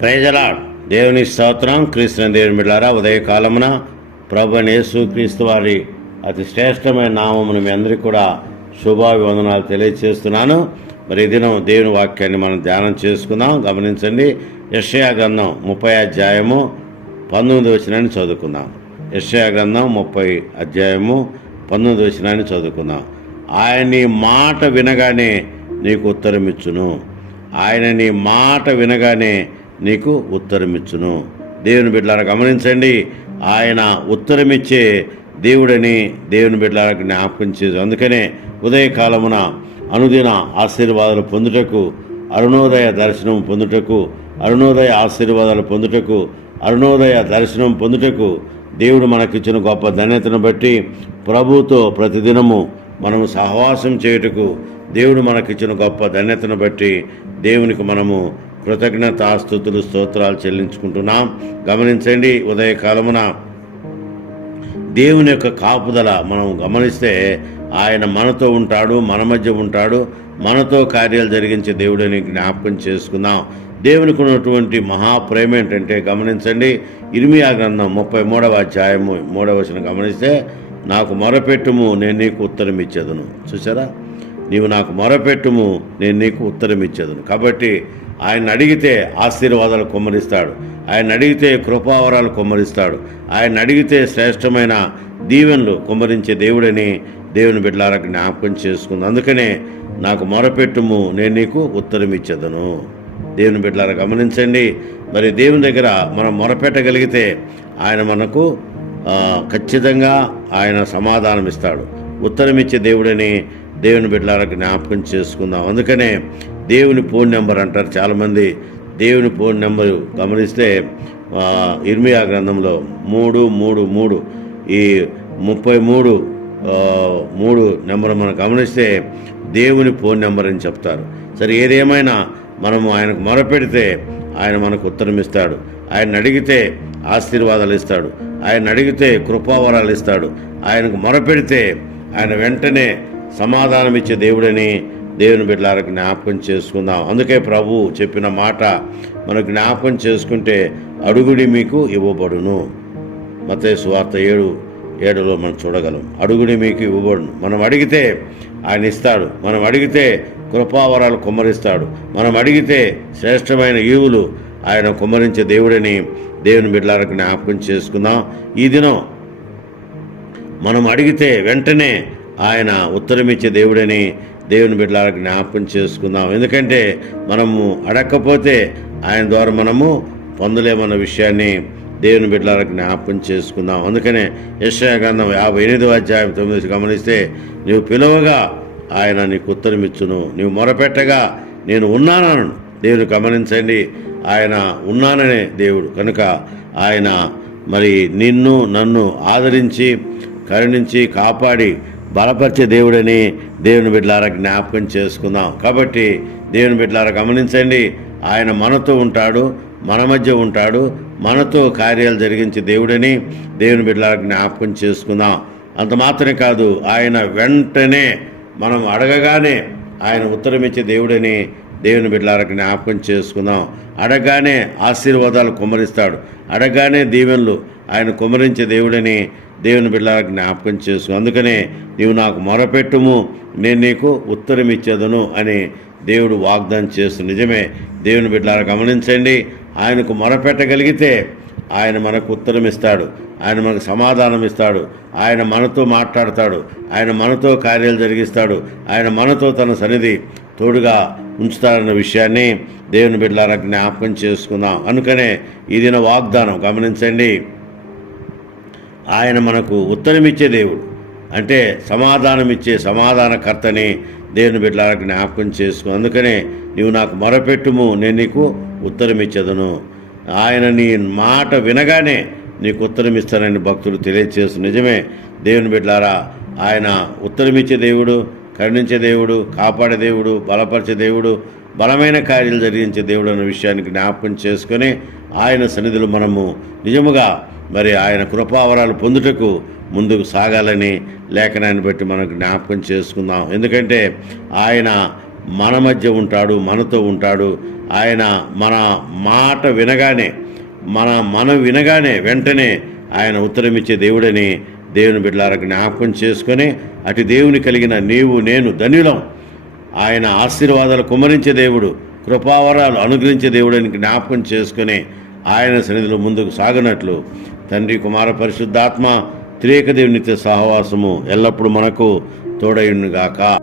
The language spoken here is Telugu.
ప్రైజలాడ్ దేవుని స్తోత్రం. కృష్ణ దేవుని బిడ్డారా ఉదయకాలమున ప్రభుని యేసుక్రీస్తు వారి అతి శ్రేష్టమైన నామమును మీ అందరికీ కూడా శుభాభివందనాలు తెలియజేస్తున్నాను మరి ఈ దినం దేవుని వాక్యాన్ని మనం ధ్యానం చేసుకుందాం. గమనించండి. యషయా గ్రంథం ముప్పై అధ్యాయము పంతొమ్మిది వచ్చినాన్ని చదువుకుందాం. యషయా గ్రంథం ముప్పై అధ్యాయము పంతొమ్మిది వచ్చినాన్ని చదువుకుందాం. ఆయన నీ మాట వినగానే నీకు ఉత్తరం ఇచ్చును ఆయన నీ మాట వినగానే నీకు ఉత్తరమిచ్చును. దేవుని బిడ్డలను గమనించండి ఆయన ఉత్తరమిచ్చే దేవుడని దేవుని బిడ్డలకు జ్ఞాపకం చేసి అందుకనే ఉదయకాలమున అనుదిన ఆశీర్వాదాలు పొందుటకు అరుణోదయ దర్శనం పొందుటకు అరుణోదయ ఆశీర్వాదాలు పొందుటకు అరుణోదయ దర్శనం పొందుటకు దేవుడు మనకిచ్చిన గొప్ప ధన్యతను బట్టి ప్రభుతో ప్రతిదినము మనము సహవాసం చేయుటకు దేవుడు మనకిచ్చిన గొప్ప ధన్యతను బట్టి దేవునికి మనము కృతజ్ఞతాస్తుతులు స్తోత్రాలు చెల్లించుకుంటున్నాం. గమనించండి ఉదయకాలమున దేవుని యొక్క కాపుదల మనం గమనిస్తే ఆయన మనతో ఉంటాడు మన మధ్య ఉంటాడు మనతో కార్యాలు జరిగించే దేవుడిని జ్ఞాపకం చేసుకుందాం. దేవునికి ఉన్నటువంటి మహాప్రేమ ఏంటంటే గమనించండి ఇర్మియా గ్రంథం ముప్పై మూడవ అధ్యాయము మూడవ వచనం గమనిస్తే నాకు మొరపెట్టుము నేను నీకు ఉత్తరం ఇచ్చేదను చూసారా నీవు నాకు మొరపెట్టుము నేను నీకు ఉత్తరం ఇచ్చేదను కాబట్టి ఆయన అడిగితే ఆశీర్వాదాలు కుమ్మరిస్తాడు. ఆయన అడిగితే కృపావరాలు కుమ్మరిస్తాడు. ఆయన అడిగితే శ్రేష్టమైన దీవెనలు కొమ్మరించే దేవుడని దేవుని బిడ్డలారకు జ్ఞాపకం చేసుకుంది. అందుకనే నాకు మొరపెట్టుము నేను నీకు ఉత్తరం ఇచ్చేదను. దేవుని బిడ్డలారా గమనించండి. మరి దేవుని దగ్గర మనం మొరపెట్టగలిగితే ఆయన మనకు ఖచ్చితంగా ఆయన సమాధానం ఇస్తాడు ఉత్తరం ఇచ్చే దేవుడని దేవుని బిడ్డలకు జ్ఞాపకం చేసుకుందాం. అందుకనే దేవుని ఫోన్ నెంబర్ అంటారు చాలామంది. దేవుని ఫోన్ నెంబర్ గమనిస్తే ఇర్మియా గ్రంథంలో మూడు మూడు మూడు. ఈ ముప్పై మూడు మూడు నెంబర్ మనం గమనిస్తే దేవుని ఫోన్ నెంబర్ అని చెప్తారు. సరే ఏదేమైనా మనము ఆయనకు మొరపెడితే ఆయన మనకు ఉత్తరం ఇస్తాడు. ఆయన అడిగితే ఆశీర్వాదాలు ఇస్తాడు. ఆయన అడిగితే కృపావరాలు ఇస్తాడు. ఆయనకు మొరపెడితే ఆయన వెంటనే సమాధానం ఇచ్చే దేవుడని దేవుని బిడ్డలారా జ్ఞాపకం చేసుకుందాం. అందుకే ప్రభు చెప్పిన మాట మనం జ్ఞాపకం చేసుకుంటే అడుగుడి మీకు ఇవ్వబడును. మతే సువార్త ఏడు ఏడులో మనం చూడగలం. అడుగుడి మీకు ఇవ్వబడును. మనం అడిగితే ఆయన ఇస్తాడు. మనం అడిగితే కృపావరాలు కుమ్మరిస్తాడు. మనం అడిగితే శ్రేష్టమైన ఈవులు ఆయన కుమ్మరించే దేవుడని దేవుని బిడ్డలకు జ్ఞాపకం చేసుకుందాం. ఈ దినం మనం అడిగితే వెంటనే ఆయన ఉత్తరమిచ్చే దేవుడని దేవుని బిడ్డలకు జ్ఞాపకం చేసుకుందాం. ఎందుకంటే మనము అడగకపోతే ఆయన ద్వారా మనము పొందలేమన్న విషయాన్ని దేవుని బిడ్డలకు జ్ఞాపకం చేసుకుందాం. అందుకనే యశాగ్రంథం యాభై ఎనిమిదో అధ్యాయం తొమ్మిది గమనిస్తే నీవు పిలవగా ఆయన నీకు ఉత్తరమిచ్చును. నీవు మొరపెట్టగా నేను ఉన్నానను. దేవుని గమనించండి ఆయన ఉన్నాననే దేవుడు. కనుక ఆయన మరి నిన్ను నన్ను ఆదరించి కరుణించి కాపాడి బలపరిచే దేవుడని దేవుని బిడ్డలారా జ్ఞాపకం చేసుకుందాం. కాబట్టి దేవుని బిడ్డలారా గమనించండి ఆయన మనతో ఉంటాడు మన మధ్య ఉంటాడు మనతో కార్యాలు జరిగించే దేవుడని దేవుని బిడ్డలారా జ్ఞాపకం చేసుకుందాం. అంత మాత్రమే కాదు ఆయన వెంటనే మనం అడగగానే ఆయన ఉత్తరం ఇచ్చే దేవుడని దేవుని బిడ్డలారా జ్ఞాపకం చేసుకుందాం. అడగగానే ఆశీర్వాదాలు కుమ్మరిస్తాడు. అడగగానే దీవెనలు ఆయన కుమ్మరించే దేవుడని దేవుని బిడ్డలారా జ్ఞాపకం చేసు అందుకనే నీవు నాకు మొరపెట్టుము నేను నీకు ఉత్తరం ఇచ్చేదను అని దేవుడు వాగ్దానం చేస్తూ నిజమే. దేవుని బిడ్డలారా గమనించండి ఆయనకు మొరపెట్టగలిగితే ఆయన మనకు ఉత్తరం ఇస్తాడు ఆయన మనకు సమాధానం ఇస్తాడు ఆయన మనతో మాట్లాడతాడు ఆయన మనతో కార్యాలు జరిగిస్తాడు ఆయన మనతో తన సన్నిధి తోడుగా ఉంచుతాడన్న విషయాన్ని దేవుని బిడ్డలారా జ్ఞాపకం చేసుకుందాం. అందుకనే ఈ దిన వాగ్దానం గమనించండి. ఆయన మనకు ఉత్తరమిచ్చే దేవుడు. అంటే సమాధానం ఇచ్చే సమాధానకర్తని దేవుని బిడ్డలకు జ్ఞాపకం చేసుకో అందుకనే నీవు నాకు మొరపెట్టుము నేను నీకు ఉత్తరమిచ్చదును. ఆయన నీ మాట వినగానే నీకు ఉత్తరం ఇస్తానని భక్తులు తెలియజేస్తు నిజమే దేవుని బిడ్డలారా ఆయన ఉత్తరమిచ్చే దేవుడు కరుణించే దేవుడు కాపాడే దేవుడు బలపరిచే దేవుడు బలమైన కార్యాలు జరిగించే దేవుడు అన్న విషయాన్ని జ్ఞాపకం చేసుకొని ఆయన సన్నిధులు మనము నిజముగా మరి ఆయన కృపావరాలు పొందుటకు ముందుకు సాగాలని లేఖనాన్ని బట్టి మనం జ్ఞాపకం చేసుకుందాం. ఎందుకంటే ఆయన మన మధ్య ఉంటాడు మనతో ఉంటాడు. ఆయన మన మాట వినగానే మన మనం వినగానే వెంటనే ఆయన ఉత్తరమిచ్చే దేవుడని దేవుని బిడ్డలారా జ్ఞాపకం చేసుకొని అటు దేవుని కలిగిన నీవు నేను ధన్యులం. ఆయన ఆశీర్వాదాలు కుమరించే దేవుడు కృపావరాలు అనుగ్రహించే దేవుడని జ్ఞాపకం చేసుకుని ఆయన సన్నిధిలో ముందుకు సాగనట్లు తండ్రి కుమార పరిశుద్ధాత్మ త్రియేక దేవునితో సహవాసము ఎల్లప్పుడూ మనకు తోడయుండుగాక.